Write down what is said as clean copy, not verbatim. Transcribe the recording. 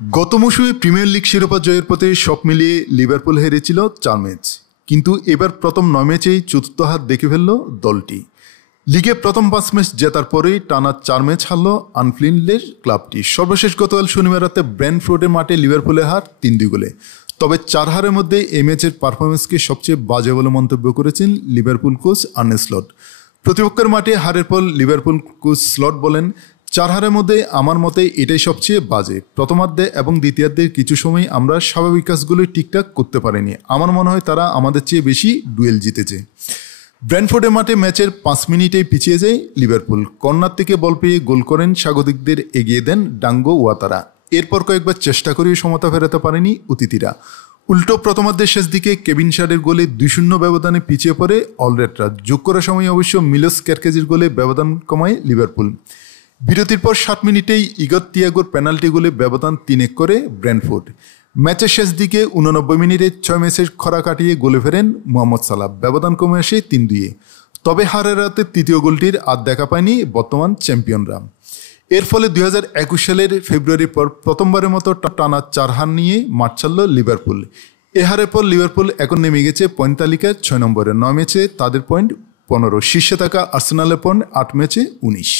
গত মৌসুমে premier league শিরোপা জয়ের পথে সব মিলিয়ে লিভারপুল হেরেছিল 4 ম্যাচ, কিন্তু এবার প্রথম 9 ম্যাচেই চতুর্থ হাত দেখে ফেলল দলটি। লিগে প্রথম 5 ম্যাচ জেতার পরেই টানা 4 ম্যাচ হারল আনফিল্ডের ক্লাবটি। সর্বশেষ গতকাল শনিবার রাতে ব্রেন্টফোর্ডের মাঠে লিভারপুলের হার 3-2 গোলে। তবে 4 হারের মধ্যে এই ম্যাচের পারফরমেন্সকে সবচেয়ে বাজে বলে মন্তব্য করেছেন লিভারপুল কোচ আর্নে স্লট। প্রতিপক্ষের মাঠে হারের পর লিভারপুল কোচ স্লট বলেন, 4 হারের মধ্যে আমার মতে এটাই সবচেয়ে বাজে। প্রথমার্ধে এবং দ্বিতীয়ার্ধের কিছু সময় আমরা স্বাভাবিক কাজগুলো ঠিকঠাক করতে পারিনি। আমার মনে হয় তারা আমাদের চেয়ে বেশি ডুয়েল জিতেছে। ব্রেন্টফোর্ডের মাঠে ম্যাচের 5 মিনিটেই পিছিয়ে যায় লিভারপুল। কর্নার থেকে বল পেয়ে গোল করেন, স্বাগতিকদের এগিয়ে দেন ডাঙ্গো ওয়াতারা। এরপর কয়েকবার চেষ্টা করেও সমতা ফেরাতে পারেনি অতিথিরা। উল্টো প্রথমার্ধের শেষ দিকে কেভিন শার্ডের গোলে 2-0 ব্যবধানে পিছিয়ে পড়ে অলরেডরা। যোগ করার সময় অবশ্য মিলোস কেরকেজের গোলে ব্যবধান কমায় লিভারপুল। বিরতির পর 7 মিনিটেই ইগর তিয়াগোর পেনাল্টি গোলে ব্যবধান 3-1 করে ব্রেন্টফোর্ড। ম্যাচের শেষ দিকে 89 মিনিটে 6 ম্যাচের খরা কাটিয়ে গোলে ফেরেন মোহাম্মদ সালাহ। ব্যবধান কমে আসে 3-2। তবে হারের রাতে তৃতীয় গোলটির আর দেখা পায়নি বর্তমান চ্যাম্পিয়নরা। এর ফলে 2021 সালের ফেব্রুয়ারির পর প্রথমবারের মতো টানা 4 হার নিয়ে মাঠ ছাড়ল লিভারপুল। এ হারের পর লিভারপুল এখন নেমে গেছে পয়েন্ট তালিকায় 6 নম্বরে। 9 ম্যাচে তাদের পয়েন্ট 15। শীর্ষে থাকা আর্সেনালের পয়েন্ট 8 ম্যাচে 19।